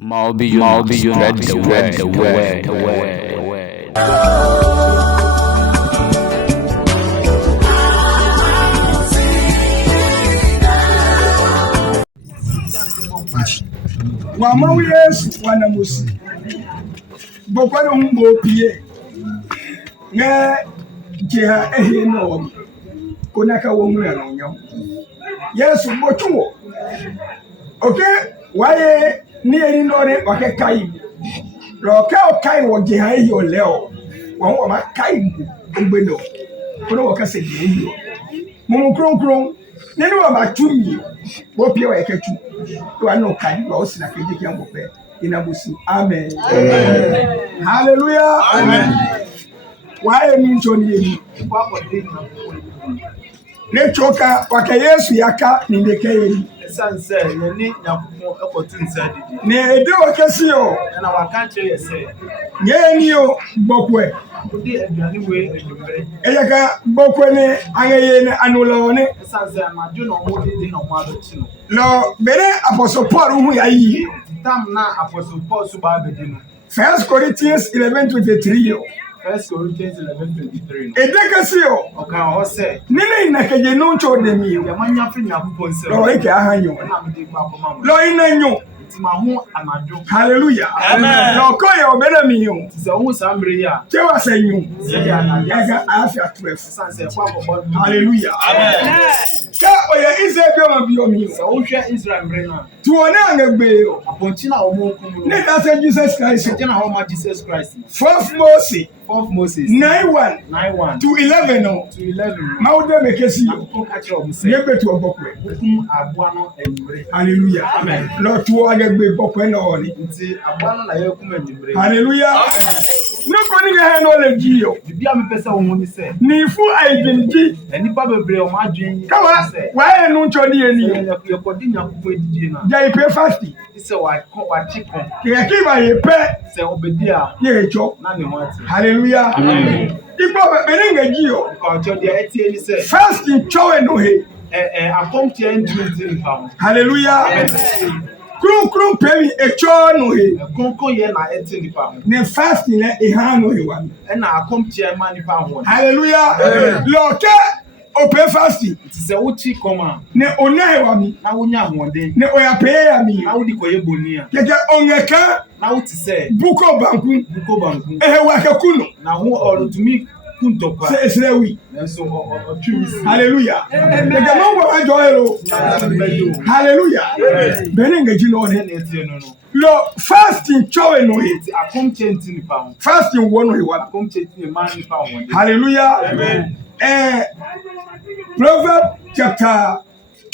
Mawubi Yona, spread the word. Mama Yesu wana musi bokwano humbo pie na jeha ehe no konaka wo mu ya no Yesu botuwo okay waye ni eri ndore wakekai lo kai wo jeha ehe oleo wo ma kai ogbeno kono wakase ehe mumu kronkron nínú ọba túmí wọ́n pè wá ẹ̀kẹ́ tú wà náà kàdí wà ó sì nà kéde kí wọ́n bọ̀ pẹ́ iná bó sí amen hallelujah wà á yẹ mi ntọ́ ní èmi ní tsoka wàkẹ́ Yesu yaka ní ndekẹ́ yẹ mi. Sanse yɛne Nyankopɔn ɛkɔto nsa didi. Na ede o kɛse o. Na waka kyerɛ yɛ sɛ. Nyɛ ni o gbɔkɔɛ. Wode aduane wei adwummere. Ɛyɛ ka gbɔkɔɛ ne angɛyɛ ne anula ne. Sanse amadwo na ɔmo didi na ɔmo abɛkyi no. Lɔ bere Apostle Paul hu ya yi. Tam na Apostle Paul so ba abɛdi no. 1 Corinthians 11:23 yo. 1 Corinthians 11:23. Edekasi o. Oka ho se. Nene na keje no ncho de mi. Ya manya fi Nyankopɔn nsɛm. Lo eke ahanyo. Na me de kwa koma mo. Lo inanyo. Ti ma ho amadwo. Hallelujah. Amen. Lo ko ye obere mi yo. Ti sɛ wo sa mbre ya. Che wa sanyo. Sɛ ya na ya. Ega afia 12. Sanse kwa kɔbɔ. Hallelujah. Amen. Ka oye Israel bi o ma bi o mi. Sɛ wo hwɛ Israel mbre na. Tuone angegbe o. Aponti na ɔmo kum no. Ne da say Jesus Christ. Sɛ na ho ma Jesus Christ. 4th Moses. 4th Moses 9:1 to 11 no. To 11. Mawude mekesi yo. Ye betu obokwe. Kum aboa no enwure. Hallelujah. Amen. Lord tu agegbe bokwe na oni. Nti aboa no na ye kum enwure. Hallelujah. No ko ni ga no le ji yo. Bibia me pese wo ni se. Ni fu aidinji. Enipa bebre o ma adwen. Kawa wa e nu ncho ni eni yo. Ye kodi Nyankopɔn edidie na. Ja ipe fasting. Se wa chikon. Ke ki ba ye pe. Se obedi a. Ye echo. Na ne ho ati. Hallelujah. Amen. Ipo be ni ngaji yo. Ko jo de etie ni se. Fasting chowe no he. Akomtie ndinti ni pa. Hallelujah. Amen. Krum pemi echo no he. Konko ye na eti ni pa. Ne fasting na e ha no he wa. E na akomtie ma ni pa ho. Hallelujah. Amen. Loke open fasting. Ti se uchi koma. Ne onya wa mi. Na wonya honden. Ne oya pe ya mi. Na wodi koye boni a. Keke onyeka. Na woti se. Buko banku. Ehe wa ke kuno. Na ho orutumi kuntokwa. Se esrewi. Nso otwimi. Hallelujah. Keke no wa joyero. Hallelujah. Bene ngeji no ne. Lo fasting chowe no he. Akomtie ntini pa. Fasting wo no he wa. Akomtie ntini ma ni pa ho. Hallelujah. Amen. Proverbs chapter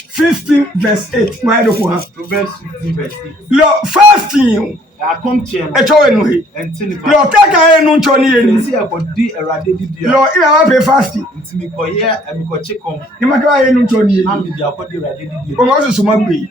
15:8. My do for Proverbs 15:8. Lo fasting akomtie no. Echowe no he. Ntini pa. Lo kaka enu ncho ni eni. Si akodi erade didi. Lo ina wa pe fasting. Ntimi koye amikoche kom. Ni maka enu ncho ni eni. Ami di akodi erade didi. O mo so magbe.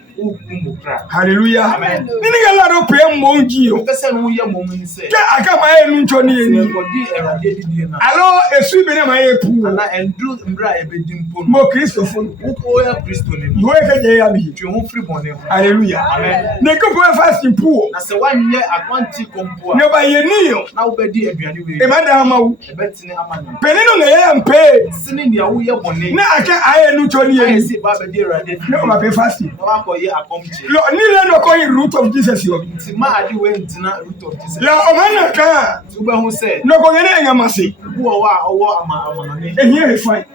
Hallelujah. Amen. Nini ga la do pe monji o. Pese no ye mo mun se. Ke aka ma enu ncho ni eni. Akodi erade didi na. Alo esu bi na ma ye pu. Ana endu mbra e be dimpo no. Mo Christopher. Wo ya Kristo ni no. Wo e ke je ya mi. Twe ho free bone ho. Hallelujah. Amen. Ne ko po fasting pu o. Na se wanye akwanti kompo a. Ne ba ye ni o. Na wo be di aduane we. E ma da ma wu. E betini amanya. Penino na ye mpe. Sini dia wo ye bone. Na aka aye nu ncho ni eni. Aye si ba be di erade. Ne o ma pe fasting. Wa ko ye akomche. Lo ni le no ko root of Jesus yo. Ti ma adi we ntina root of Jesus. La o ma na ka. Tu be hu se. No ko ngene ngamase. Wo wa owo amane. E here fine.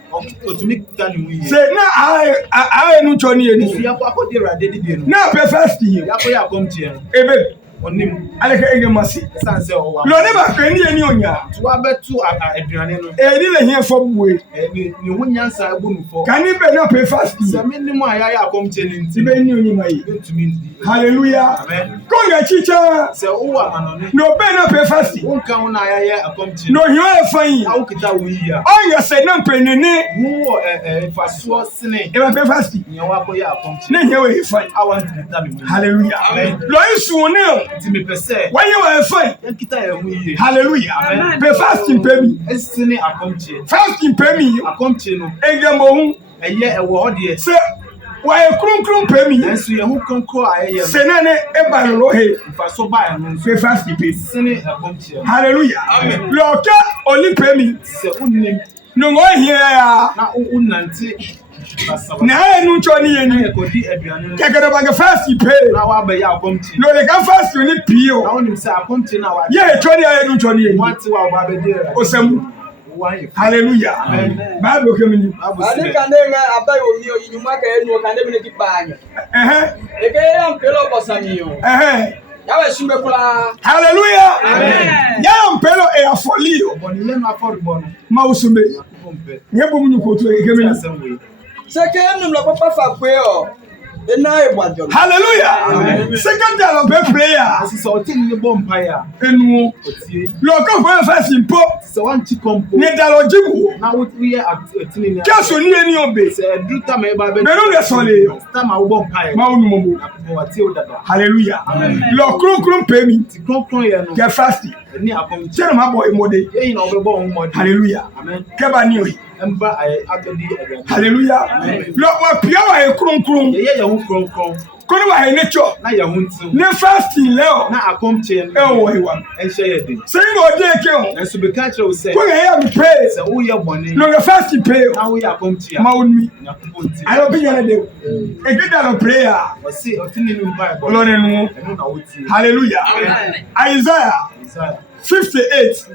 Otumi tani mu ye. Say na aye nu ncho ni eni. Ya ko akodi erade didi no. Na pe fasting. Ya ko ya akomche. Ebe Onim. Aleke ngamase. Sanse o wa. Lo ne ba pe ni eni onya. Tu abetu aduane no. E ni le here for buwe. Ni ho nyansa egunu fo. Can you be na pe fasting? Se me ni mu aya akomche ni nti. Ibe ni oni mai. Ntumi ndi. Hallelujah. Amen. Ko ya chicha. Se o wa manone. No be na pe fasting. Won kan na aya akomche. No hiyo e fan. Awu kita wo yi a. O ya se na pe nene. Wo faso sene. E ba pe fasting. Ni wa ko ya akomche. Na hiyo e fan. Awan tita mi. Hallelujah. Amen. Lo isu ne. Ti me pese. Why you are fine? Kita ya hu yi. Hallelujah. Amen. Pe fasting pe mi. Esine akomche. Fasting pe mi. Akomche no. Engemo hu. Eye ewo ho de. Se Why krum pemi? Nanso ye ho kronkron a ye. Senane eba lohe. Fa so ba no. Fe fast pe. Sene abomche. Hallelujah. Amen. Loka oli pemi. Se unnim. No go here ya. Na unante. Na enu choni yeni. Kodi aduane. Kekere ba fast pe. Na wa ba ya abomche. No le ka fast ni pio. Na onim se abomche na wa. Ye choni ya enu choni yeni. Wati wa ba be dey. Osem. Hallelujah. Amen. Bible kemini. Ani kandenga abai omiyo inyumaka enu kande bine kipanya. Eke ya mpelo bosamiyo. Yawe shimbe kula. Hallelujah. Amen. Ya mpelo e afolio. Boni le na for bono. Mausume. Ngebo munyu kotu kemini. Seke enu mla papa fa kwe o. Hallelujah. Amen. Second day of prayer. So tin ni bompire. Enu. Lo ko for first impo. So one chikompo. Ni dalojibu. Na what we are tin ni. Keso ni eni obe. Se druta me ba be. Benu le sole. Sta ma wo bompire. Ma unu momo. Wati o dada. Hallelujah. Amen. Lo krum pemi. Ti kron ye no. Get fasting. Ni apom. Jere ma boy mode. Ye na obebo on mode. Hallelujah. Amen. Keba ni oyi. Emba abedi aduane. Hallelujah. Lo wa pia wa krum. Ye ho kron. Koni wa nature. Na ye ho ntu. Ne fasting leo. Na akomche en. Ewo hiwa. Enhye ye de. Say go dey ke o. Enso be ka kire o say. Ko ya me pray. Se wo ye bone. No the fasting pray. Na wo ye akomche. Ma unmi. Na kuponti. I don't be yana de. E get that prayer. O say o tin ni Bible. Lord enu. Enu na wo tie. Hallelujah. Amen. Isaiah 58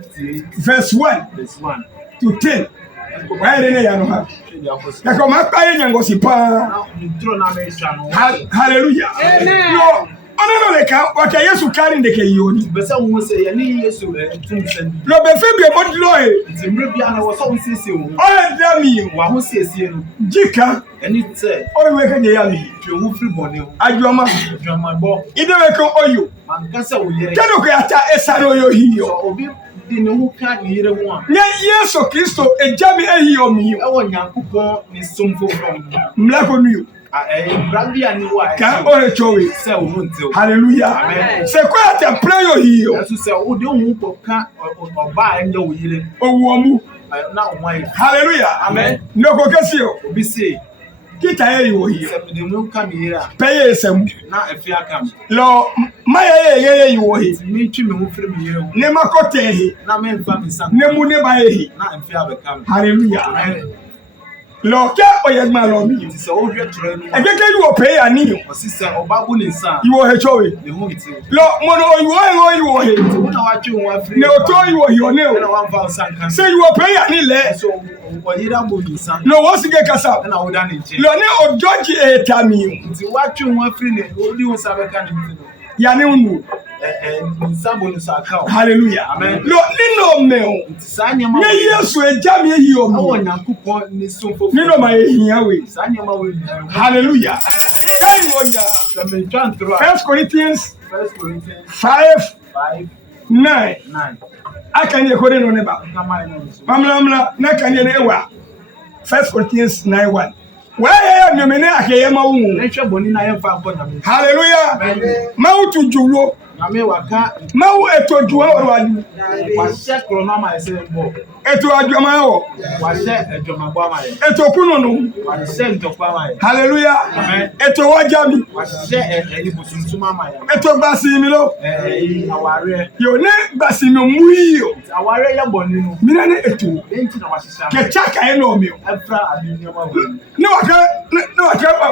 verse 1 to 10. Why didn't you know? Hallelujah. Amen. No, no, what I used to carry the Kayoni. But someone say, I need you to no, but Fabi about Loy. It's a Rubiana was always saying, oh, damn you. One who says, Jika, and it said, oh, we can hear me. You free body. I do my boy. Either I can owe you. Man, can say, we can get a son of your heel. Who can't hear one. Yes, so Christo, a jammy a heel me. I want young people is some from Black on you. Brandy and why can't only show it. Hallelujah. Say, quite a prayer here. As you say, oh, don't can't buy and no healing. Oh, woman. Not white. Hallelujah. Amen. No, Cocasio. Be say. Kita you here. They won't come here. Pay some. Not if you come. Lord, my you were here. Me too, me from here. Nemakote. Not men family son. Nemune by. Not if you have a come. Hallelujah. Lord, oh, yes, my Lord. It's all your train. I get you a pay a knee. Sister or babu in son. You are a choice. The home too. Lord, Mono, you are here. What you want? No, told you are your name. 1,000. Say you are paying a knee. So, what you don't son. No, what's the get us up? And I would done it. Lord, no, George, a tammy. What you want free? Only was a kind Yanu. Hallelujah. Amen. Lord, Nino Mel. Yes, we jam here. Nino my Yahweh. Hallelujah. First Corinthians 5:9. I can hear Korean on about Mamma, Nakan. First Corinthians 9:1. Why am you? Hallelujah. Mount to Julo. Mau eto juwa wadu. Wase kronoma ese mbo. Eto adwama wo. Wase adwama bo amaye. Eto kunono. Wase ntokwa amaye. Hallelujah. Amen. Eto wajami. Wase eni busunsuma amaye. Eto basimi lo. Aware. Yo ne basimi muyo. Aware ya boni no. Mina ne eto. Enti na wasisa. Ke chaka e no mi. Efra adunya ma wo. Ne waka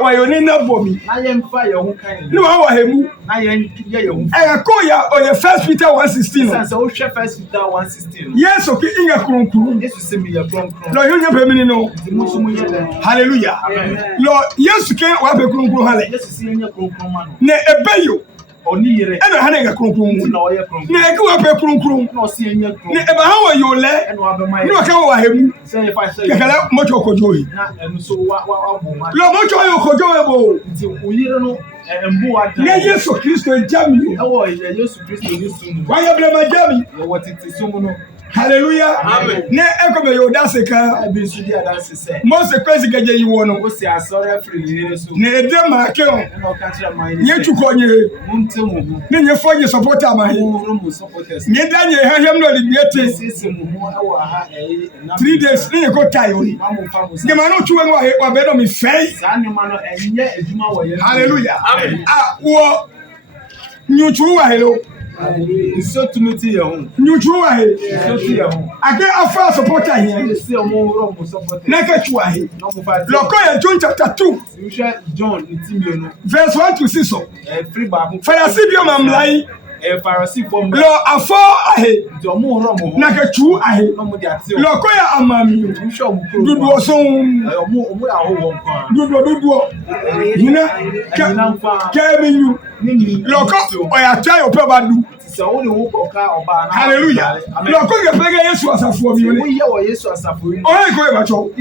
wa yo ni na bomi. Na ye mfa ye ho kan. Ne wa hemu. Na ye ye ho. Koya or your First Peter 1:16. So First Peter 1:16. Yes, okay, in your crown. Yes, see me your crown. Lord, you never know. Hallelujah. Lord, yes, you can't have a crown. Yes, see in your crown man. Ne ebeyo. Oni yere. E no hane ga crown. Na o ye crown. Ne e go have a crown. No see in your crown. Ne e ba how you le. E no abema. No ka wa hemu. Say if I say. Kala mo cho kojoyi. Na enu so wa bo ma. Lord, mo cho yo kojoyi bo. Nti o yere no embu wa ta. Ne Yesu Kristo jami. E wo Yesu Kristo ni sumu. Wa ya blama jami. Ye wotiti sumu no. Hallelujah. Amen. Ne ekobe yo dance ka. Ebi nso di adanse se. Mose kwesi gaje yiwo no. Wo si asori afiri ni so. Ne ede ma ke o. Na o ka kire man ni. Nye tukonye. Munte mu hu. Ne nye foje supporter ma he. Mu supporters. Nye danye haham no libiete. Sisi mu hu e wo aha 3 days ne go tie o. Mamu fa mu. Ne ma no tuwe wa he wa be no mi fei. Sa ne ma no enye adwuma wo ye. Hallelujah. Amen. Ah wo nyuchu wa hello. So tumiti ye hu. Nyuchu wa he. So ti ye hu. Age afa supporter here. Si omo ro mu supporters. Na ka tuwa he. No mu fa. Lokoye John chapter 2 John itimie no. verse 1 to 6 so. Free ba. Pharisee bi o mamlai. Pharisee form. Lo afọ ahe. Do omo ro mu. Na ka tu ahe. No mu di ati. Lokoye amami. Dudu osun. Omo ya ho won kwa. Dudu. Yina keminyu. Loko oya try opebadu. So wo ni wo koka oba na. Hallelujah. Loko ge pege Yesu asafo mi Wo ni. ye wo Yesu asafo ni. Oye ko e ba cho.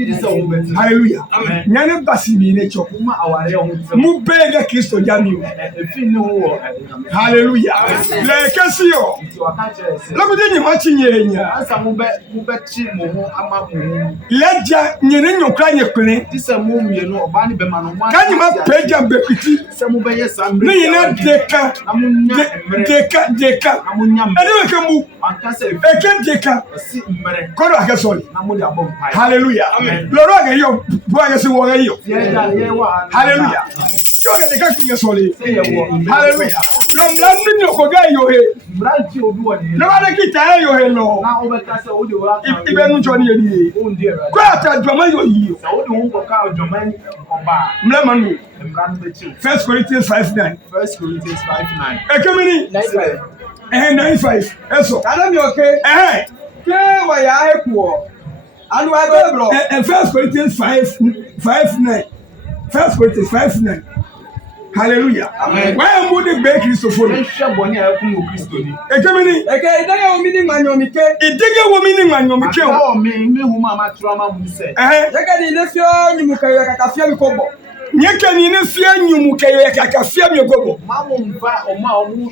Hallelujah. Amen. Nyane basi mi ne cho. Kuma aware ho ntem. Mu bege Kristo jami o. Efi ni wo. Hallelujah. Le kesi yo. Ti wa ka kire se. Loko de nyima chinye nya. Ansa mo be chi mo ho ama mo ho. Leja nyene nyokra nyekune. Ti se mo mienu oba ni be ma no mo. Kan nyima peja mbekuti. Se mo be yes am. Ne yina deka. Amunya emre. Amunya emre. Ede ke mu. Anka se Eke deka. si emre. Kodo ake sorry. Na mo di abom pai. Hallelujah. Amen. Loro age yo. Bo age se wo age yo. Ye da ye wa. Hallelujah. Yo age deka kinye sorry. Se ye wo. Hallelujah. Lo mlandu nyoko ga yo he. Branchi obi wo ni. No ade kita yo he no. Na o be ka se o di wa. Ibe nu choni edi. O ndi era. Ko ata dwama yo yi yo. Se o di wo ko ka ojoman oba. Mlema nu. Emran be chi. 1 Corinthians 5:9. 1 Corinthians 5:9. Ekemini. 9:5. Eso. Kada mi okay. Ke wa ya eku. Anu abe bro. 1 Corinthians 5:9. 1 Corinthians 5:9. Hallelujah. Amen. Why am I be Christopher? Ehwe boni a ekun o Kristo ni. Ekemini. Eke idege o mini manyomike. Idege wo mini manyomike o. Awo me hu ma trama mu se. Yeke di ne fio nyimuka yo kakafia mi kobo. Nyeke ni ne fia nyumuke yo kakafia mi kobo. Mamu mfa omu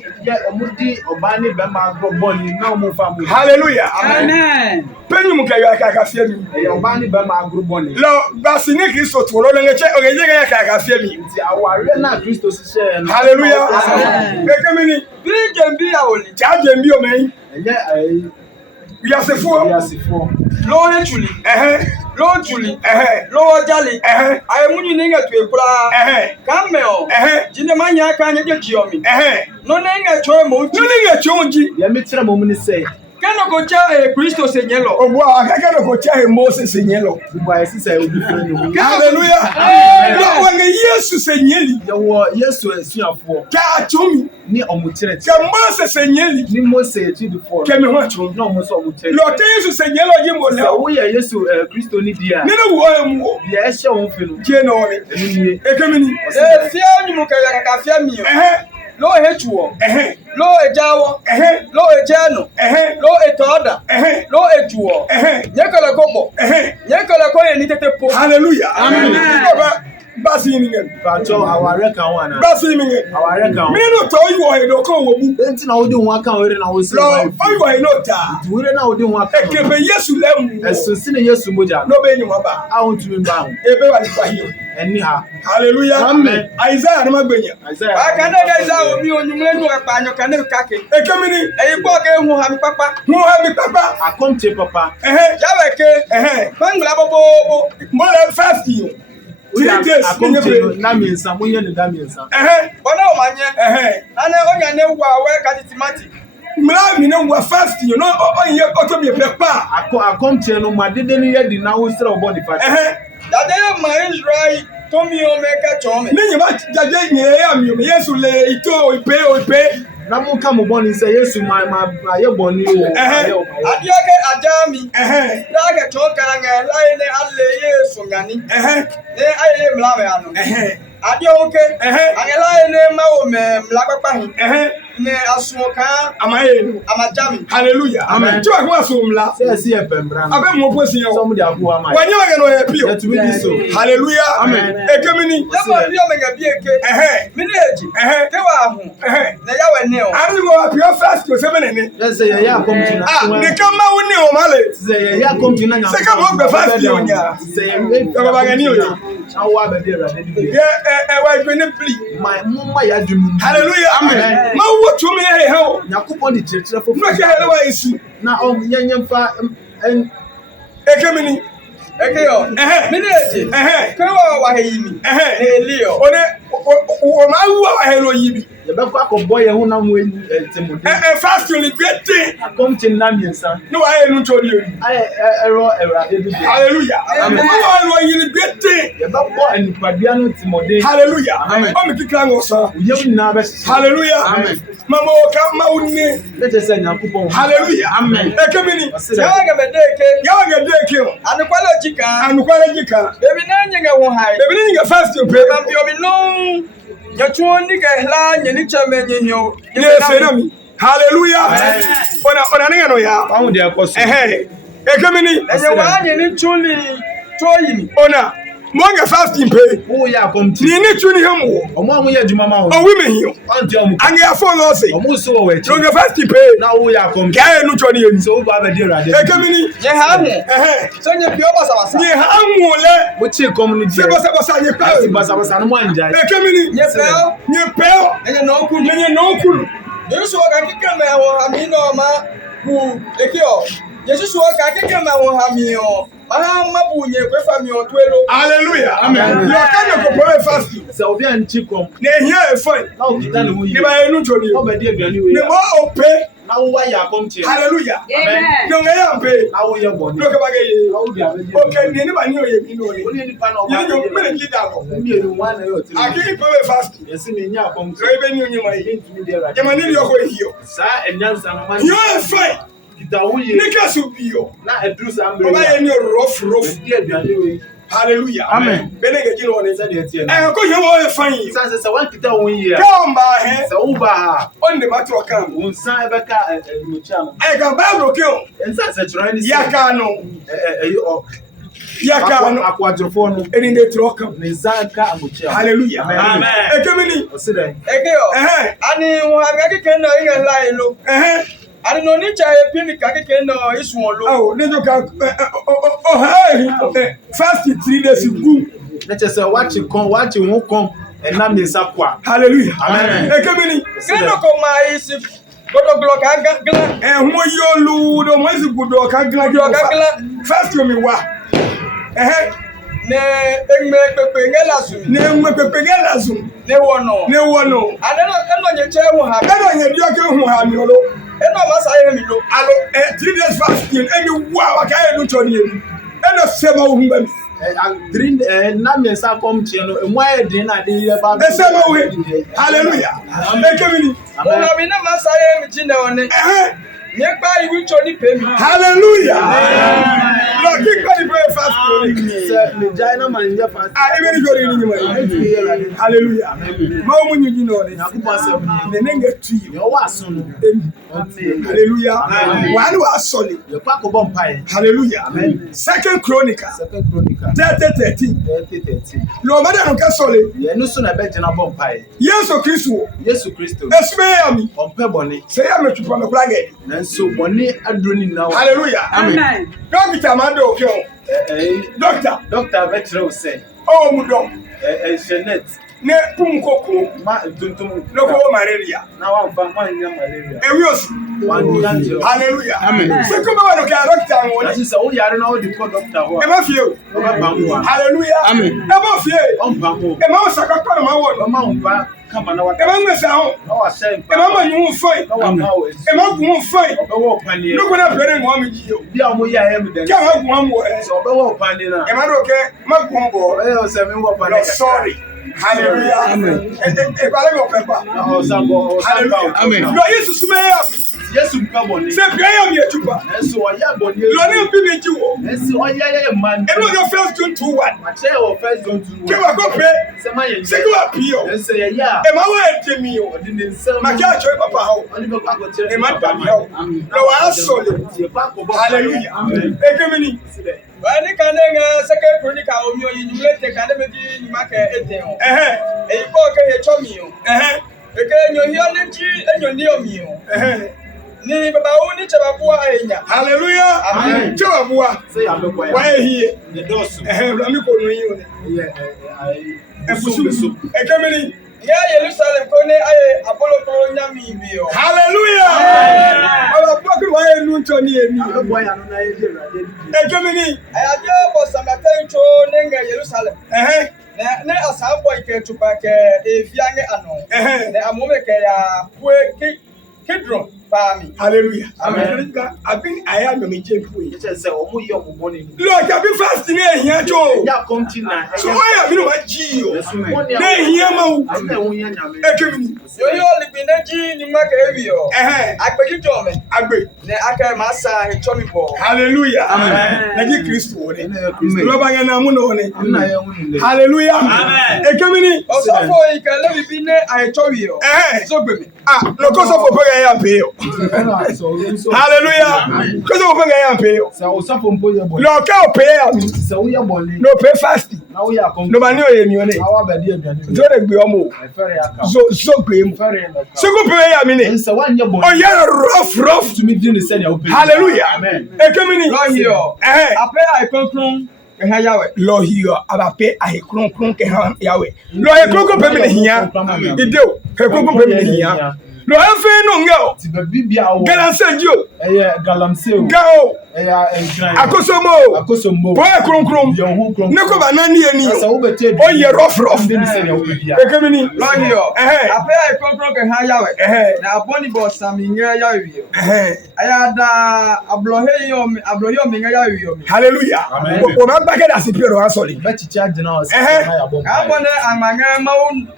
di oba ni be ma gbo ni na omu fa mu. Hallelujah. Amen. Penyumuke yo kakafia mi. E oba ni be ma gbo ni. Lo basi ni Kristo to lo ngeche ogeye ga kakafia mi. Ti aware na Kristo sise no. Hallelujah. Amen. Ekemini. Bi gembi ya oli. Charge mbi o men. Enye Yasefo. yasifo. Lo hechuli. Lo tuli. Lo jali. Aye munyi ninga tu ekura. Kameo. Jine manya aka anye jiomi. No ninga choe mo. No ninga chonji. Ya metira mo mu ni se. Kano ko cha Kristo senyelo. Ogbo akaka no ko cha Moses senyelo. Bua sisa obi fere ni. Hallelujah. No wange Yesu senyeli. Ya wo Yesu esuafo. Ka chomi Ni omutire. ka Moses senyeli. Ni Mose ti before. Kemi wa chomi. No mo so omutire. Lo te Yesu senyelo jimbo Se le. wo ye Yesu Kristo ni dia. Ni no wo emu. Ya ehye wo fe no. Je no ni. Eni Ekemini. Fia nyimuka yo kakafia mi. Lo hechuo. Lo ejawo. Lo ejano. Lo etoda. Lo ejuo. Nyekala kobo. Nyekala ko eni tete po. Hallelujah. Amen. Basi ni ngem. Pacho aware kan wa na. Basi ni ngem. Aware kan. Me no to yi wo he do ko wo bu. Enti na wo di ho aka ore na wo se. Lo o wo he no ta. Ure na wo di ho aka. Ekebe Yesu lemu. Eso si ne Yesu moja. No be nyuma ba. A won tumi ba ho. Ebe wa ni kwa hiyo. Eni ha. Hallelujah. Amen. Isaiah na magbenya. Isaiah. Aka na ga za omi onyumle nu pa anyo kan ne kake. Ekemini. Eyi po ke hu ha mi papa. Mo ha mi papa. Akonte papa. Yaweke. Mangla bobo. More than 50. 3 days. Akonte na mi nsa mo ye ne da mi nsa. Bona o manye. Ana onya ne wa we ka timati. Mla mi ne wa fast you no onye oto mi pepa. Akonte no ma dede ni ye di na wo sra obo ni fa. Dade ma Israel to mi o meka chome. Ni nyima jaje nye ya mi o Yesu le ito ipe. Na mo ka mo boni se Yesu ma ye boni o. Adiake ajami. Dage to karanga lai ne alle Yesu ngani. Ne aye mla me anu. Adioke. Angela ne ma o me mla papa hi. Ne asuoka amaye amajami. Hallelujah. Amen. Ti wa ko asomla. Se e pembra. Abe mo posi yo. Some dia ko ama. Wanye wa no happy. Let me be so. Hallelujah. Amen. Ekemini. Lebo bi o mega bi eke. Mineji. Te wa hu. Na ya we neo. I don't go up your fast to 7 and 8. Let's say, yeah, come to Ah, they come out with Neo Mallet. say, yeah, come to Second walk the fast on ya. say, Why can you please? my mama, ya do. Hallelujah. Amen. Ma what to me, how? Yakupon the church for Look at how I see. now, Yan and Ekamini. Ekeo. Minute. Kawa wa himi. Leo. O ma wo ahelo yibi. the back of boy who now win Fast to great thing. come to Namian. No, I don't tell you. Hallelujah. I great thing. The back and Padiano Timode. Hallelujah. I'm the clan also. You nervous. Hallelujah. Mama come out. Let us say Yakupon. Hallelujah. Amen. Ekamini. Yaga Yaga and quality and quality. Baby Nanya won't hide. Baby, you fast to pay. I'm no. You're too nigga line and each man in you. Yes, enemy. Hallelujah. On a ya. Found their cost. Ekamini. And you're one in truly toying. Ona. Monga fasting pay. Oh, yeah, come to You need to him. Among we had Mama. Oh, women here. Until And your phone also. almost so away. Monga fasting pay. Now we are come. Gaya no Tony. So, Baba dear, Ekamini. Yeah, so you're pure was Ye hamule. what's your community? Sebasa ye pa. Basabasan one jai. Ekamini. Yes, well, Ye peo. and you know, could Ye no kulu. you saw I can come out. I mean, no, ma, who, the cure. Yes, you I can come out. I mean, Mahamu, you prefer me on 12. Hallelujah. Amen. You can't go fasting. So, be and chicken. Ne here a fine. Now, you done Ne ba no Tony. nobody again. Ne mo ope. Now, why you come to? Hallelujah. Amen. No ngaya mpe. Now, we are born. Look about How would you have okay, ne ba ni oye mi no ni. only the pan of You know me lead down. one or two. I can't pay fast. Yes, me, yeah, come So even you my. to me there. You man you go here. Sir, and Yansan, You are fine. Kitawi, Nika subio. not a truth. I'm Baba any rough. dear. Hallelujah. Amen. Benega you know Said it here. eh ko you are fine. Sansa, I want to win here. Come by So, Uba, on the matter come. one sign back at Mucham. I can Bible kill. And Sansa trying to Yakano. Yakano. Aquadrophone. And in the truck. Nizaka and Mucham. Hallelujah. Amen. Ekamini. Sit there. Ekeo. Ani muhamaki kendo inga lailo. Ani no ni cha epini kaki kendo isu wolo. Oh, nejo ka hey. Fast 3 days go. Let us say what you won't come and now miss up. Hallelujah. Amen. Ekamini. Kendo ko maisi godo gloka gla. Mo yolu do mo isi gudo ka gla. Fast you me wa. Ne eme pepe ngela su. Ne mo pepe gela zum. Ne wono. Ne wono. Ane no nye che hu ha. Eno nye dio ke hu ha mi olo. Eno masa ye mi lo. Alo 3 days fasting emi wa wa ka enu choni emi. Eno sema hu ngam. Green Namesa come to and why didn't I do about The same way. Hallelujah. Ekamini. Ona mi na masa ye mi jina one. Nyekpa iwu choni pe mi. Hallelujah. Lord, keep the prayer fast. China man, I even go in. Hallelujah. Mawubi Yona. The name get to you. Your was soon. Hallelujah. One was solid. Your pack of bumpire. Hallelujah. Amen. Second Chronicle. 30:13. No matter how solid. Yeah, no sooner bet in a bumpire. Yes, o Christ. Yes, Christo. Esme me. On Pebony. Say I'm to from the flag. And so Bonnie Adroni now. Hallelujah. Amen. Doctor Mando okay. Doctor Vetro say. Oh, Mudo. Jeanette. Ne Pumkoko. Ma Duntum. No malaria. Now I'm from malaria. Hallelujah. Amen. So come on, doctor. That is all you are now the doctor. Emma feel. Hallelujah. Amen. Emma feel. On Bambo. Emma Sakapa, my one. Mama, come on. Emma Sound. No, I say. Emma, you won't fight. No, I'm now. Emma won't fight. Look what I'm doing, one with you. Be a more evidence. Come up one more. So, no, Pandina. Emma, okay. My combo. Sorry. Hallelujah. Amen. Hallelujah. Amen. No, Jesus may have. Yes, you come on. Say, I am here to pass. And so I am on you. Are not being you. And so I am man. And what your first 2-1. My chair or first don't do. Give a go pay. Somebody say you are pure. And say, yeah. Am I waiting me? I didn't sell my car. Papa, how? I never got to tell you. No, I solid. Hallelujah. Amen. Wani kanenga second chronicle omyo yimlete kanemedi nyimaka eteo. E ko ke ye chomiyo. Eke nyohia neji enyoni omio. Ni baba uni chababua enya. Hallelujah. Amen. Chababua. Say abekwa. Why here? The dosu. Rami ko no yi Efusu. Ekemini. Ya Jerusalem kone aye Apollo pro nyami bio. Hallelujah. Ala pokri wa enu ncho ni emi. Abekwa ya no na eje rade. Ekemini. Ayaje bo samata ncho nenga Jerusalem. Ne asabo ike tupake eviange ano. Ne amome ke ya pwe kidron pami. Hallelujah. Amen. Abin aya no me jefu. It say omo yi omo boni. Lord, abi fast ni ehia jo. Ya konti na. So why abi no wa ji o. Na ehia ma wo. Ame wo nya nyame. Ekemini. Yo libineji ni maka evio. Akpeji jome. Agbe. Ne aka masa he chomi bo. Hallelujah. Amen. Na ji Kristo wo ne. Amen. Lo ba nya na mu no ne. Na ye hunu. Hallelujah. Amen. Ekemini. Osofo ikele bibine aye chowi o. So gbemi. No ko so for ya pe o. Hallelujah. Ko so for ya pe o. Sa osafo mpo ye bo. Lo ka o pe ya mi. Sa wo ye boli. No pay fasting. Na wo ya konti. No ba ni o ye mi o ne. Awa ba di aduane. Do de gbe omo. Efere aka. So gbe mu. Efere na ka. So go pe ya mi ne. Nsa wan ye boli. Oh yeah, rough. To me di ne se ya open. Hallelujah. Amen. Ekemini. Lo hiyo. Ape aye konkron eha yawe. Lo hiyo abape ahe kronkron ke ha yawe. Lo he kronkron pe mi ne hia. Ideo, he kronkron pe mi ne hia. Lo efe no ngeo. Ti be bibia wo. Galansejo. Galamse o. Gao. Enkran. Akosomo. Boy kronkron. Ye hu kronkron. Ne ko ba na ni ani. Sa wo bete. Oh yeah, rough. Ndi ne se ya obia. Ekemini. Lo hiyo. Ape aye konkron ke ha yawe. Na aboni bo sami ngira yawe yo. Aya da ablohe yo ngira yawe yo. Hallelujah. O ma ba ke da sipiro asoli. Ba chichi agina o se na ya bom. Abone amanga maun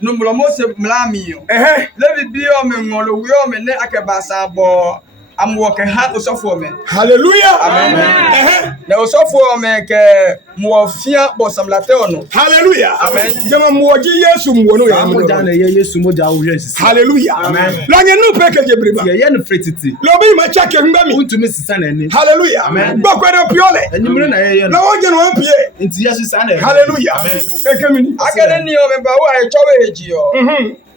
numbro mose mlami yo. Lebi bio me ngolo wi me ne akebasa bo amwo ke ha osofo me. Hallelujah. Amen. Na osofo me ke mo fia bo samlate ono. Hallelujah. Amen. Jama mo ji Yesu mo no ya mo. Mo ja na ye Yesu mo ja wo hwesi. Hallelujah. Amen. Lo nye nu package briba. Ye no fretiti. Lo bi ma check ngba mi. Untumi sisa na ni. Hallelujah. Amen. Bo kwado piole. Enyimre na ye Na no. wo je no pie. Nti Yesu sa na. Hallelujah. Amen. Ekemini. Akene ni o me ba wo aye chowe heji yo.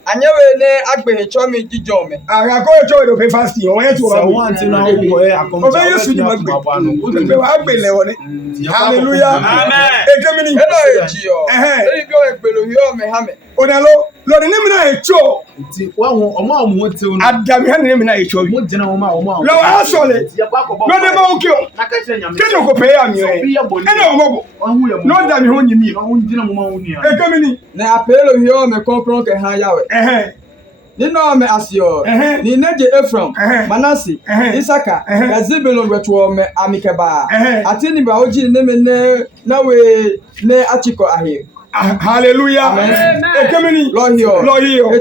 Anyewe ne agbe he chomi jijo me. Aga ko chowe do pe fasting. O ye to Sa wa. wo anti na wo e akom. O be Yesu ni magbe. O be wa gbe le woni. Hallelujah. Amen. Ekemini. Elo heji yo. Eyi bi o ekpelo yo me ha me. Onalo lo ni mi na echo. Nti wa ho omo te no. Adami han ni mi na echo. Mo jina omo. Lo wa sole. Ye kwa ko bo. Lo de ma o ki o. Na ka se nyame. Ke no ko pe ya mi e. Ena o mobo. Ohu ye mo. No da mi ho nyimi. Ohu jina mo ma hu ni. Ekemini. Na apelo yo me konkron ke ha yawe. Ni no me asio. Ni neje Ephraim, Manase, Isaka, Yazebelon wetu me amikeba. Atini ba oji ne me ne na we ne achiko ahe. Hallelujah. Amen. Ekemini. Lo hiyo.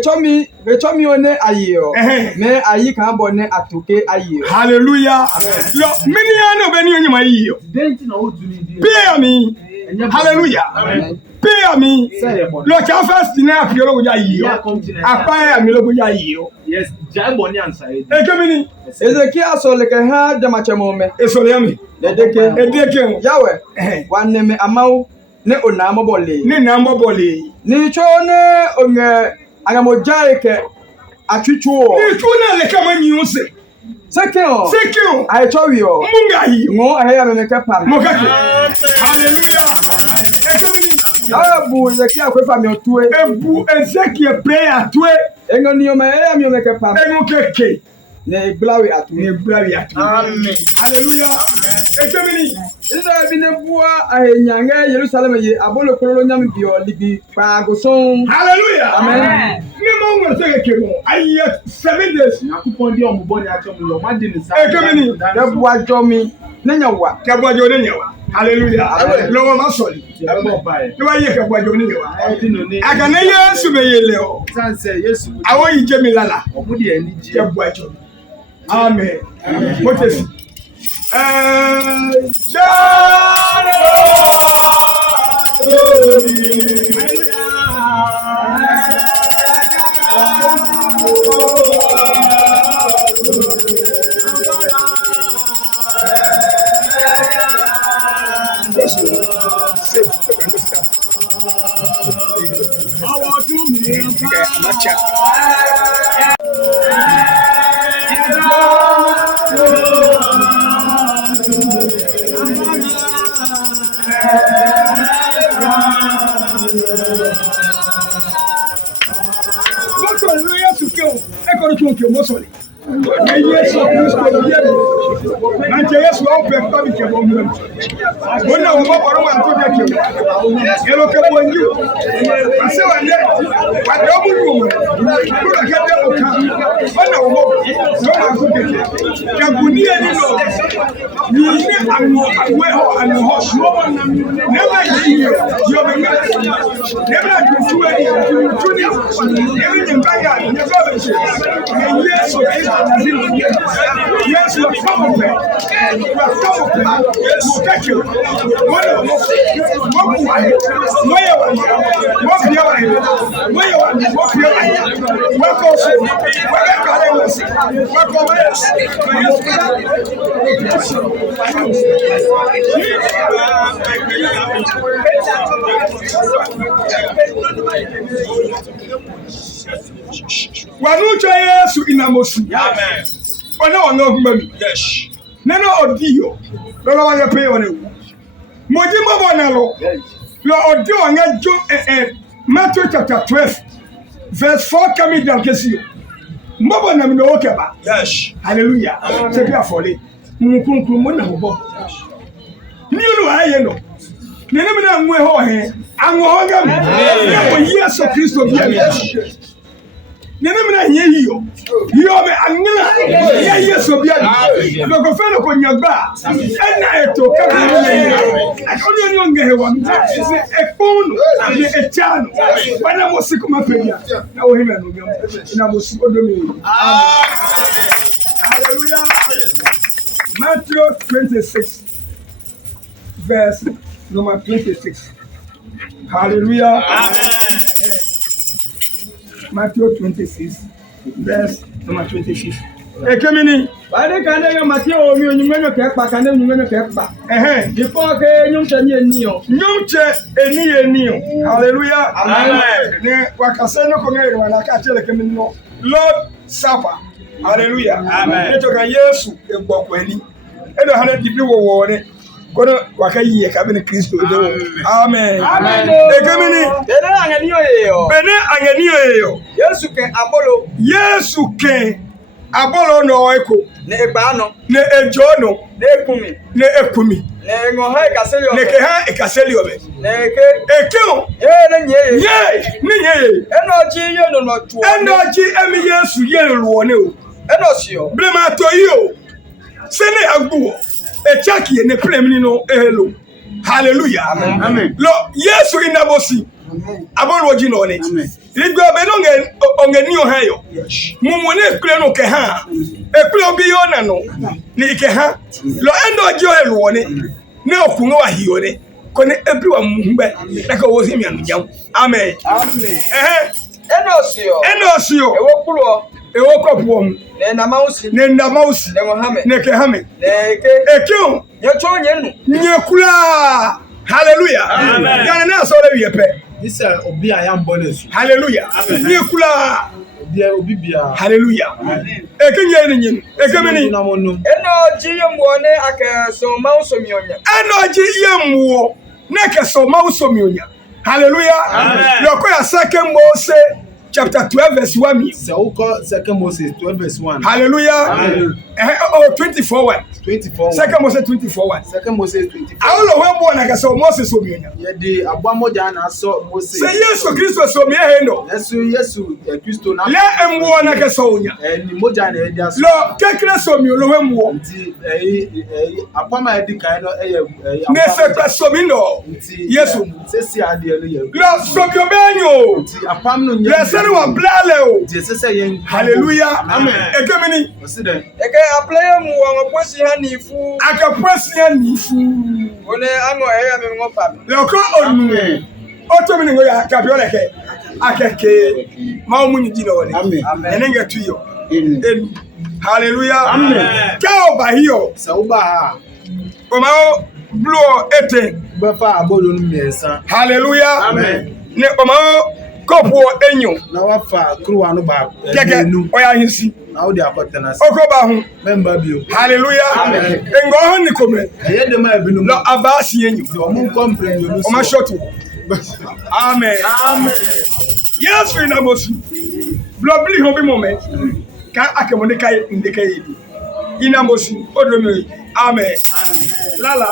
Echomi one ayo. Me ayi kan bo ne atoke ayo. Hallelujah. Lo mini ano be ni onyima yiyo. Denti na wo tuni di. Pay me. Hallelujah. Amen. Pay me. Lo cha first na afiolo go ya yiyo. Apa ya mi lo go ya yiyo. Yes, jai boni ansa e. Ekemini. Ezekiel so leke ha jamachemo me. Esole yami. Edeke. Yawe. Wanne me amaw ne onamo bole. Ni na mbobole. Ni cho ne onye agamojae ke atwitwo. Ni chu na le kama nyuse. Sekeo. I told you. Munga hiyo. Ngo ahe me ke pam. Mokake. Hallelujah. Ekemini. Abu Ezekiel kwefa mi otue. Ebu Ezekiel pray atwe. Engo ni o me mi me ke pam. Engo keke. Ne glawi atu. Amen. Hallelujah. Ekemini. Isa bi ne bua ahenyange Jerusalem ye abolo korolo nyam bio libi pagoson. Hallelujah. Amen. Ni mo ngoro se keke mo. Aye 7 days. Nakupon di omo boni atom lo ma di ni sa. Ekemini. Da bua jomi nenyawa. Ke bua jo nenyawa. Hallelujah. Lo ma soli. Ye bo bae. Ni wa ye ke bua jo nenyawa. Di no ni. Aga na Yesu be yele o. Sanse Yesu. Awo yi je mi lala. Omo di eni ji. Ke bua jo. Amen. Motesi. to ke mo so na Yesu Kristo bia na je Yesu au pe ko bi ke bo mu wona wo mo boro man to de ke elo ke bo nyu ase wa ne wa de mu nyu mo ko da ke de mo ka wona wo mo no ma ko ke ya guni ani no ni ni anu we ho anu ho never you yo be never to tu ani tu ni every thing back ya ni go be Yesu Kristo yes, you are coming. You are coming. Yes, take you. Yesu inamosu. Amen. Ono no humami. Yes. Neno odio. Lolo wa ye pe wonu. Moji mo na lo. Lo odio anga jo Matthew chapter 12 verse 4 coming down kesio. Mo na mi no okeba. Yes. Hallelujah. Se bi afole. Nkunkun mo na bo. Ni olu aye no. Nene mi na nwe ho he. Anwo ho gam. Yesu Kristo bi Nemina hiyo me angina ya Yesu bia no ko feno ko nyagba ena eto ka oni oni ongehe wa se ekunu ni echano bana mosiku mapedia na ohime no gam na mosiku odomi hallelujah Matthew 26 verse number 26 hallelujah amen Matthew 26 verse number 25. Ekemini. Bade kande yo Matthew omi onyumeno ke pa kande onyumeno ke pa. Before ke nyumche ni enio. Nyumche eni o. Hallelujah. Amen. Ne wakase no ko ngere wana ka chele kemini no. Lord Supper. Hallelujah. Amen. Eto ka Yesu egbokwa ani. Edo hane dibi wo ne. Kono wakayiye kabene Kristo do. Amen. Amen. Ekemini. Bene angeniyo yeyo. Yesu ke abolo no eko. Ne egba no. Ne ejo no. Ne ekumi. Ne ngoha ekaselio. Ne keha ekaselio be. Ne eke o. Nye. Enoji ye no no tuo. Enoji emi Yesu ye lo ne o. Enosi o. Blema to yi o. Sene agbuo. Echaki ne premni no ehelo. Hallelujah. Amen. Lo Yesu inabosi. Abolo jino ne. Igwe be no ongeni o heyo. Mumune ekure no ke ha. Ekure obi Yona no. Ni ke ha. Lo endo jo elo ne. Ne okunwa wa hiyo ne. Kone ebi wa mumbe. Na ko wozi mi anu jam. Amen. Amen. Enosio. Ewo kulo. Ewo kopuom. Ne namausi. Ne kehame. Ekyo. Nyekula. Hallelujah. Amen. Gana na so le yepe. This obi ayam bonus. Hallelujah. Nyekula. Obi bia. Hallelujah. Ekenye nyin. Ekemeni. Enoji yemwo ne akeso mausomionya. Enoji yemwo ne akeso mausomionya. Hallelujah. Amen. Lokoya second Moses chapter 12 verse 1. So second Moses 12 verse 1. Hallelujah. Amen. 24 1. 24. Second Moses 24 1. Second Moses 24. I don't know when born like so Moses so me. Yeah, the abamoja na so Moses. Say Yesu Kristo so me hendo. Yesu Kristo na. Le emwo na ke so nya. Ni moja na edia so. Lo kekre so me lo emwo. Nti apama edi kan no ne se kwa so me no. Yesu sesi ade no ye. Lo so me obenyo. Nti apam no nya. Le se no wa blale o. Nti sese yen. Hallelujah. Amen. Ekemini. Osiden. Eke apply mu won kwesi ha nifu. Akakwesi nifu. One ango eya me ngo pa. Le ko onu. Oto mi ngo ya ka bi oleke. Akeke. Ma o munyi dino woni. Amen. Enenga tuyo. Amen. Hallelujah. Amen. Ka oba hiyo. Sa oba ha. O ma o blow ete. Ba fa abolo nu miensa. Hallelujah. Amen. Ne o ma o kopo enyo. Na wa fa kruwa no ba. Keke oya hinsi. Na o de akotana. Okoba hu. Member bio. Hallelujah. Amen. Ngo ho ni kome. Eye de ma ebinu. No abasi enyo. O mu complain yo no. O ma shotu. Amen. Amen. Yes, we na mosu. Blobli ho bi moment. ka akemonika indika yi inamosu odomi amen lala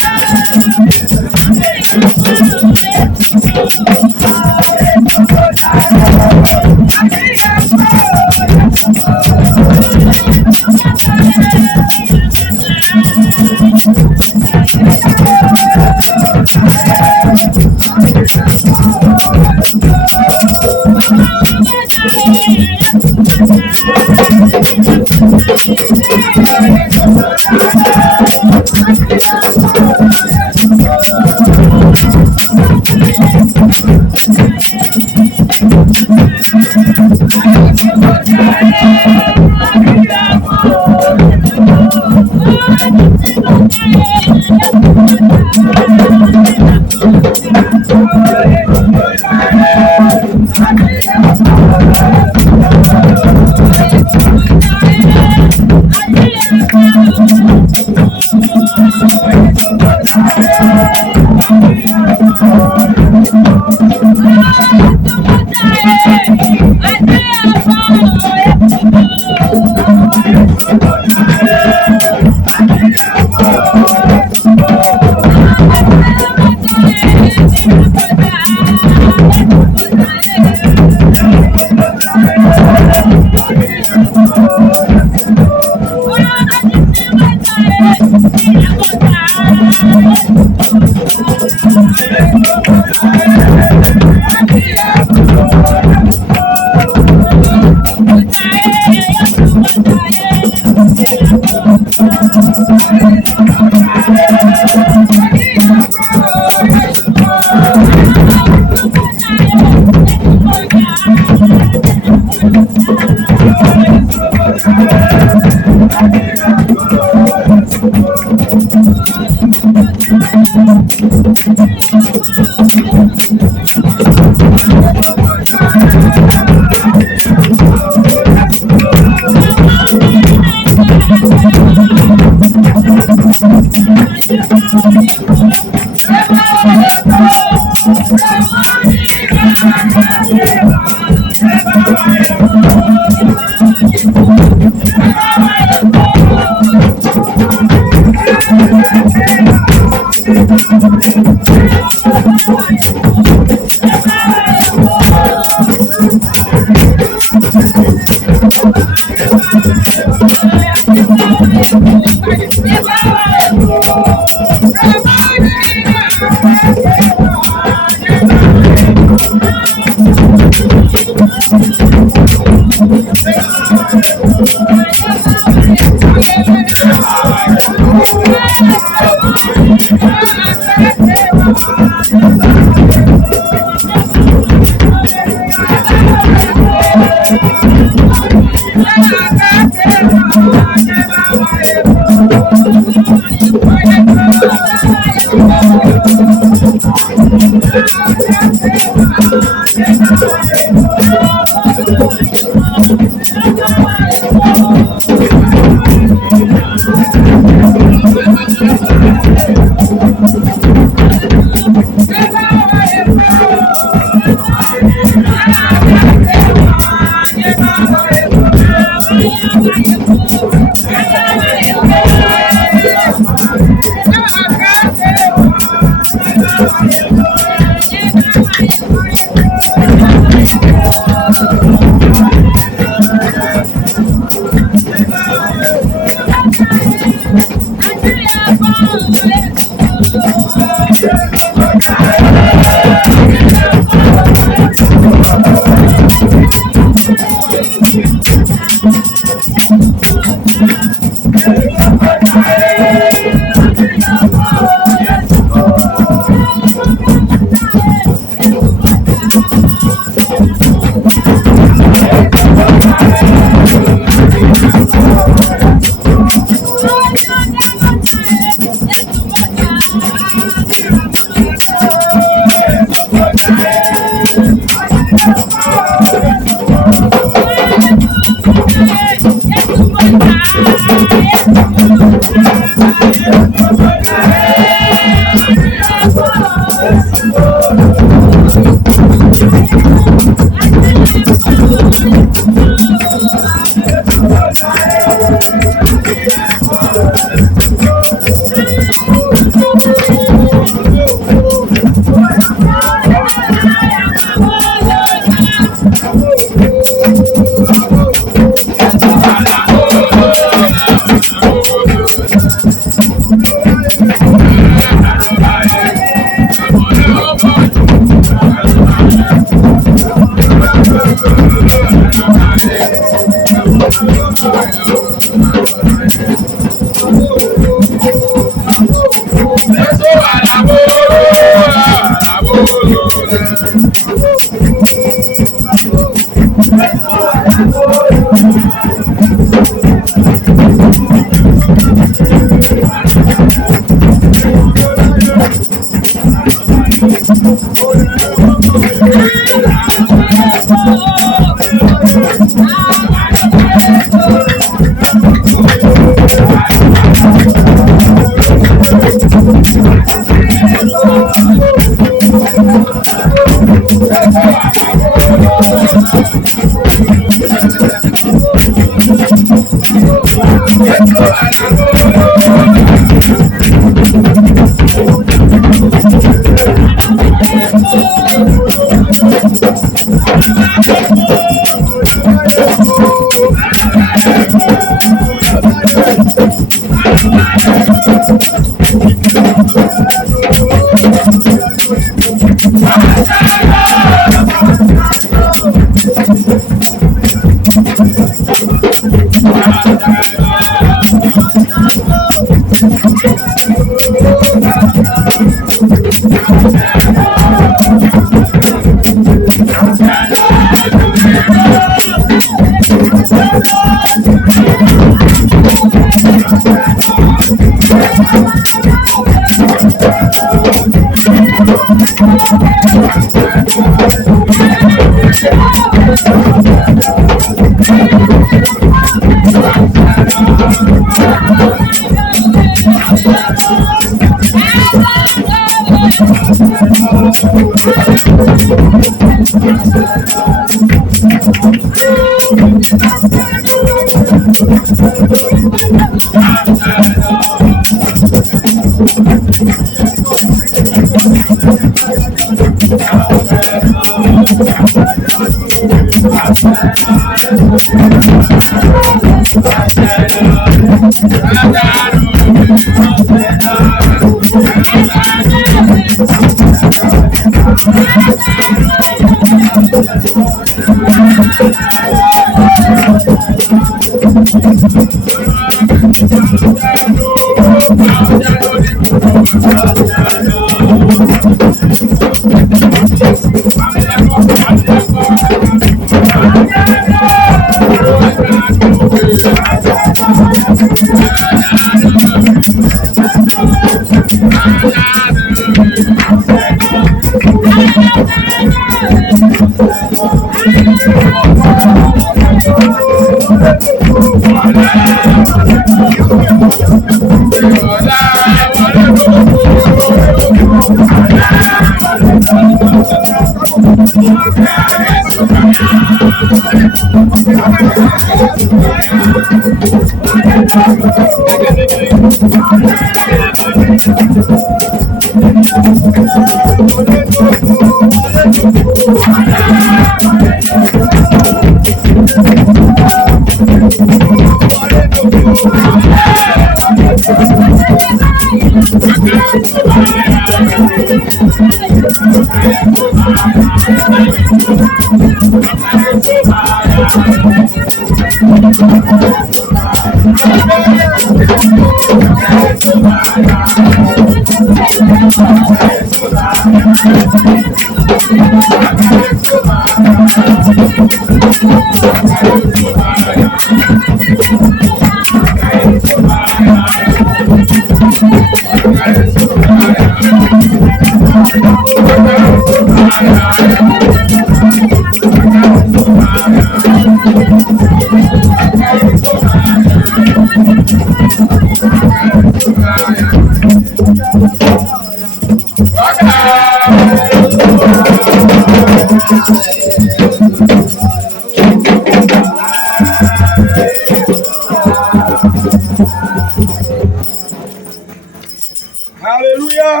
Hallelujah.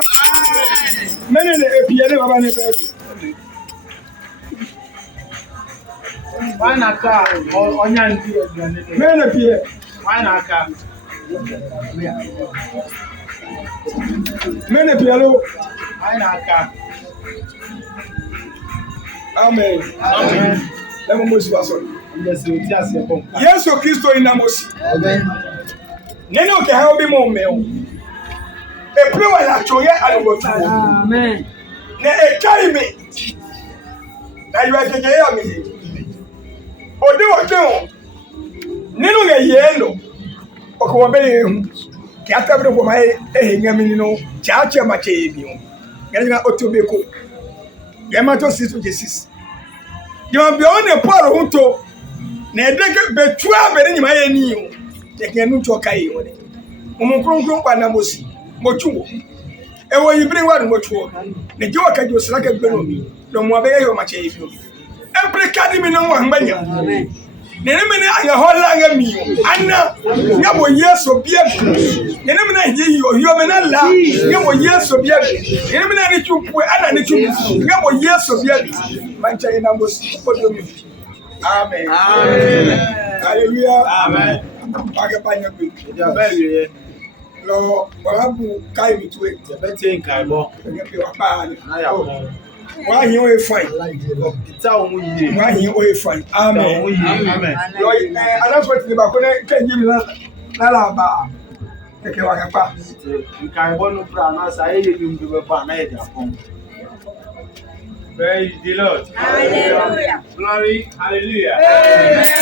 Many the APN Baba ne baby. Why not car or onion? Many APN. Why not car? Many APN. Why not car? Amen. Amen. Let me move to Yes, Christo in Namosi. Nene oke ha obi mo me o. E pre wa la choye alwotu. Amen. Na e carry me. Na you are ya me. Ode wo ke o. Ninu ye ye no. Oko wo be ye hu. Ki atabre ko mai e nyami no. Cha cha ma che bi o. Ngani otobe ko. Ye ma to 6 to 6. Yo bi on e Paul hunto. Na edeke betua be ni ma ye ni o. Tekenu to kai o de. Omukronkron kwa na mosi. Mochuo. Ewo yibiri wa mochuo. Ne je wa kajo sra ka gbeno mi. No mo abe yo ma che ifi obi. Every academy no wa mbanya. Amen. Ne ne mene anya hola nga mi o. Anna nga bo yeso bia bi. Ne ne mene ye yo me na la. Nga bo yeso bia bi. Ne ne mene ni chupu ana ni chupu. Nga bo yeso bia bi. Mancha ina mosi. Odo mi. Amen. Amen. Hallelujah. Amen. Agabanya bi. Ya bele. Lo babu kai mi tuwe. Ya bete nkaibo. Ngepi wa pa ni. Aya ko. Wa hin o fine. Kita o mu yi. Wa hin o fine. Amen. Amen. Lo announcement ni ba ko ne kenji mi na la ba. Keke wa pa. Nkaibo no pra na sa ye ni mbe be pa na ye da pon. Praise the Lord. Hallelujah. Glory. Hallelujah. Amen.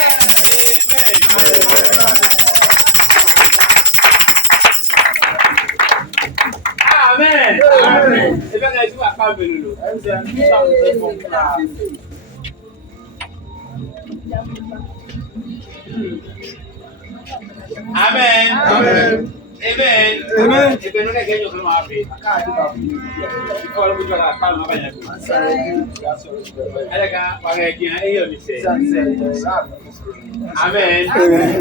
Amen. Amen. If I do a family, Amen. Amen. Amen. Amen. If you don't get your happy, I can't do that. You call me to a palm of an Amen.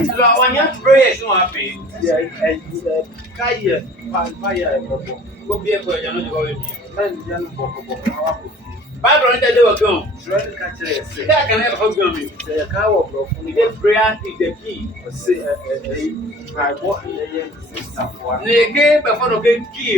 So when you pray, it's not happy. Go be a boy, you're not going to be. Bible and they were gone. That can never help me. The prayer is the key. They gave before the key.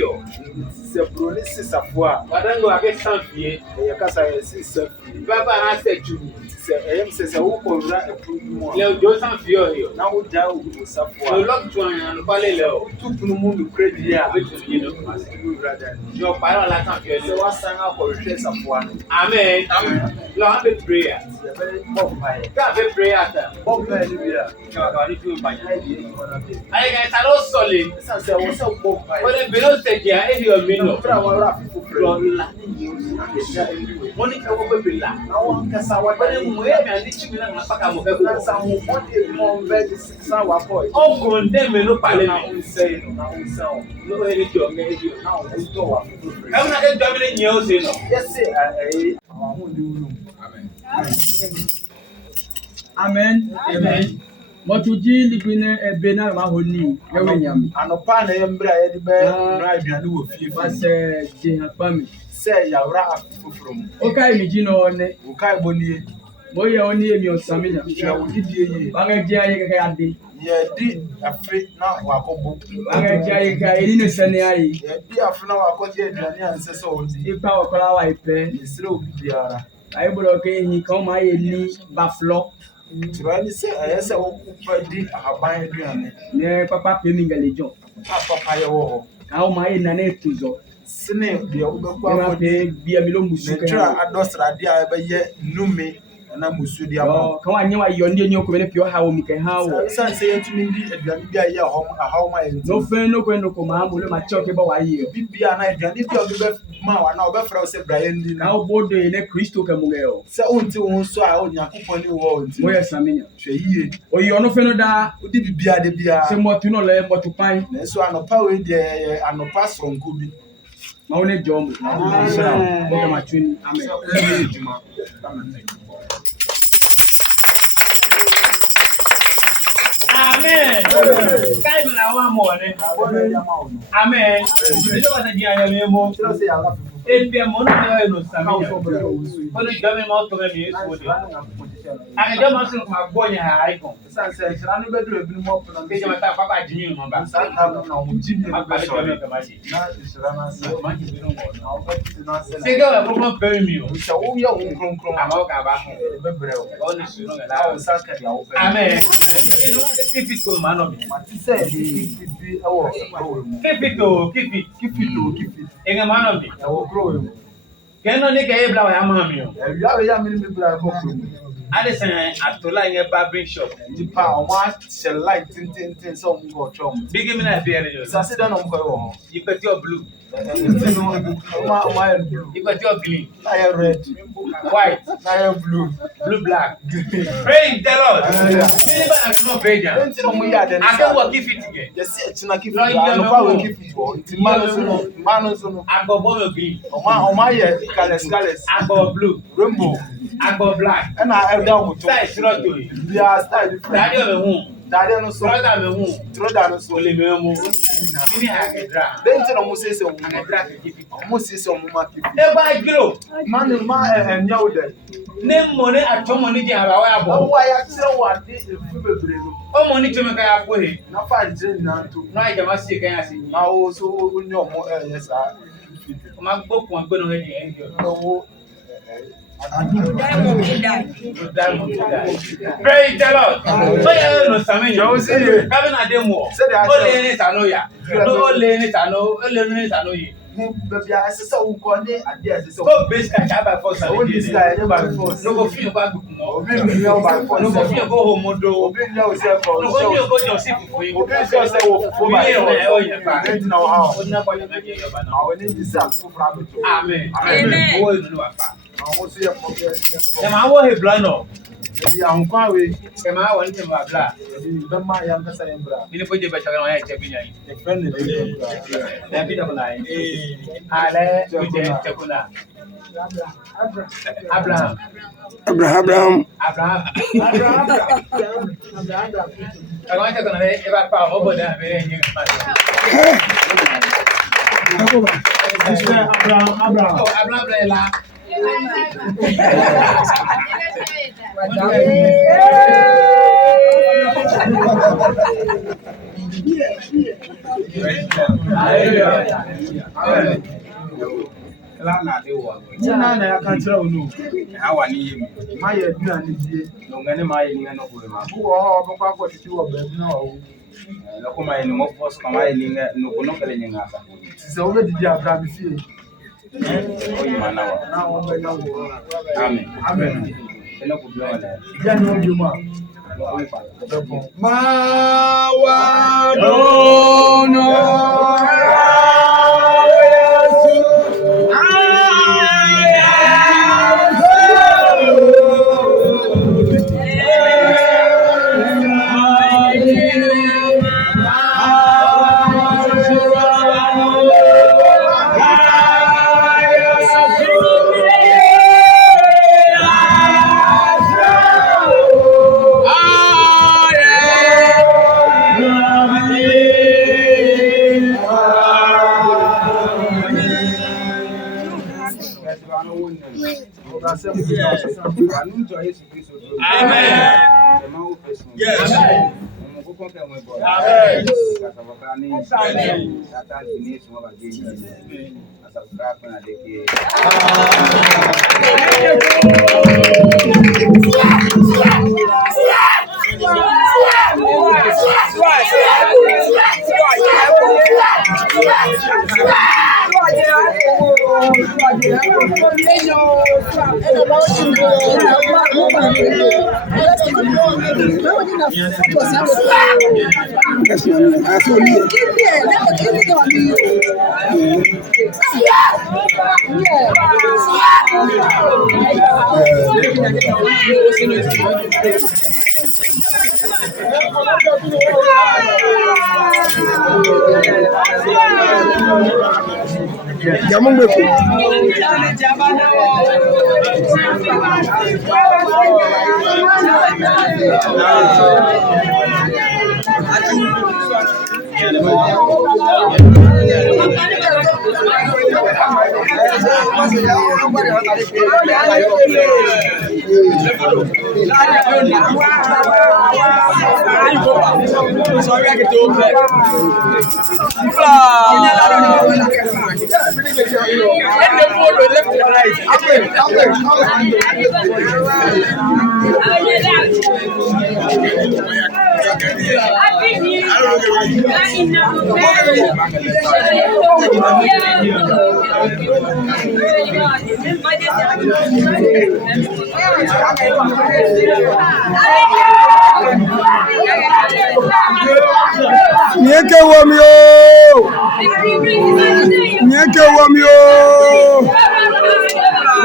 The police is a poor. But then go against something. The Casa is Baba and I said to me. says a who will run a proof more. Leo Johnson Fio here. Now, down with Safwa. So lock to an Paleo. 2 Punumu credit here, which you know, rather. Your pilot like a So, what sang up for a trace of one? Amen. Lord, the prayer. Very Bob Pie. Can't be prayer. Bob Pie, I guess I don't solid. Sunset was so Bob Pie. But the below stage here, if you are minnow. Money will be like. Now, one can say what I am wearing and teaching me like some one day more very sour boy. Oh, condemn me, no parliament. Say, now, no, editor, maybe now, let's go. I'm not a dominant news, you know. Yes, sir. Amen. Amen. Motuji libine ebena mahoni ewe nyami. Anopa na yembra ye de be na aduane wo fie Ba se je hapami. Say ya wra afufrum. Okai mi ji no ne. Ukai bonie. Boye oni emi osamina. Ya wo didie ye. Ba nga je aye kaka ade. Ye di afri na wakobo. Ba nga je aye ka eni ne sene aye. Ye di afri na wakoje aduane anse so odi. Ipa okola wa ipe. Isire obi biara. Aye bolo ke hi kan ma ye ni ba flo. Turani se ayese wo kupa di ahaban aduane. Ne papa pe mi ngalejo. Papa ye wo. Ka o ma ye na na etuzo. Sine de obekwa Ma ko pe bia mi lo musu Nigeria ka. adosra di a be ye nume na musu di aba. Kan wa nyewa yonde ni okome ne pio ha o mi kan ha o. San se yetumi di aduane bi a ye hom ahawma ye. No fe no ko no ko ma mo le ma choke ba wa ye. Bibia na aduane bi a obi be ma wa na obefra se Brian di Ka o bodo ne Kristo ka mu ge o. se onti won so a onyankopon ni wo onti Mo ye saminya. hwe yie Oyi ono fe no da odi bibia de bia se motu no le motu pan na so anopa we de anopa sonko bi ma woni jom. Mo ka ma twin amen. Amen. Kai na wa mo ne. Amen. Ejo ba di aya me mo. so se ya Ebia mo na no saminya. Odo jame ma to me Yesu de. Ane do ma so ma gbo nya ha icon. san se sira no be do ebi mo pona Ke jama ta papa jimi mo ba. san ta no na mo jimi no be so Na na sira na se ma ji bi no mo. na o be ti na se Se go e pro pay mi o. se wo ye wo kronkron Ama o ka ba ho. be bre o O ni su no ga la la. o san ka ya o be Amen. Inu wa keep it to man of me. ma ti se bi e wo grow mu Keep it to keep it. keep it Enga man of me. e wo grow mu Keno ni ke e bla wa ya ma mi o. e wi a ya mi ni bibra ko grow mu Adesen atola yen barbering shop. di pa o ma se light tin so mo go chom Big me na fear you. sa se da no mo ko wo You put your blue. o ma blue You put your green. na ya red White. na ya blue Blue black. Praise the Lord. Never I no pray jam. enti no mo ya de I can work if it again. ya se china ki No, you no know. pa we keep it wo enti ma no so no I go bomb green. o ma ye colors I go blue. rainbow I go black. and I da mo to Style strong to you. they are style different Daddy of me hu. daddy no so Brother me hu. throw down no so Ole me mu. Mini ha ke dra. then enti no mo say I ke dra ke keep it. mo say so mo ma keep E ba giro. man ma enya wo de Ne money ato money je ara wa o abo. wa ya tire wa de e fu bebre no O money to me ka ya po he. na fa je na to No I jama see kan ya see. ma o so o nyo mo yes a O ma gbo kun gbo no he je enjo. no wo Praise the Lord. So ya no same Yo, yo. see you. Kabe na dem wo. Say that. O le ni sano ya. No o le ni sano, o le ni sano yi. mo be bia se so wo ko ne ade ase so Go base ka cha ba for so wo this guy you by force No go feel ba gugu mo. obi mi yo by force No go feel go homodo. obi mi yo se for No go feel go jo si fufu yi. obi so se wo fo by O ye pa. then na how O na ko ya na je yo ba na. ma we ni this am fo fra me to Amen. Amen. O nu wa pa. ma wo se ye mo be E ma wo he blano. e ya nkwa we E ma wo nte ma bla. be ma ya nkasa ye bra Ni po je ba cha na ya che bi nya yi. e friend ne be bra Na bi da bla yi. Ale ku je che kuna. Abraham. Abraham. Agora tá quando ele vai para o boda, ele é Abraham é lá. na de wo. Na ya kan tira onu. Ha wa ni yemi. Ma ye du na ni die. No ngane ma ye ni ngane ko ma. Wo ho bo kwa ko ti wo ba na wo. Na ko ma ye ni mo post kama ye ni no ko no kele nyanga sa. Se wo be di abra bi fie. O yi mana wa. Na wo be na wo. Amen. Amen. Ela ko bla wala. Ya ni wo bi ma.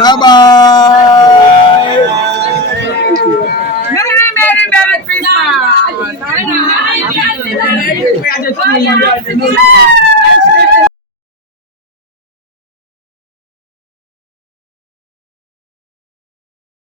Bye bye. Merry Christmas.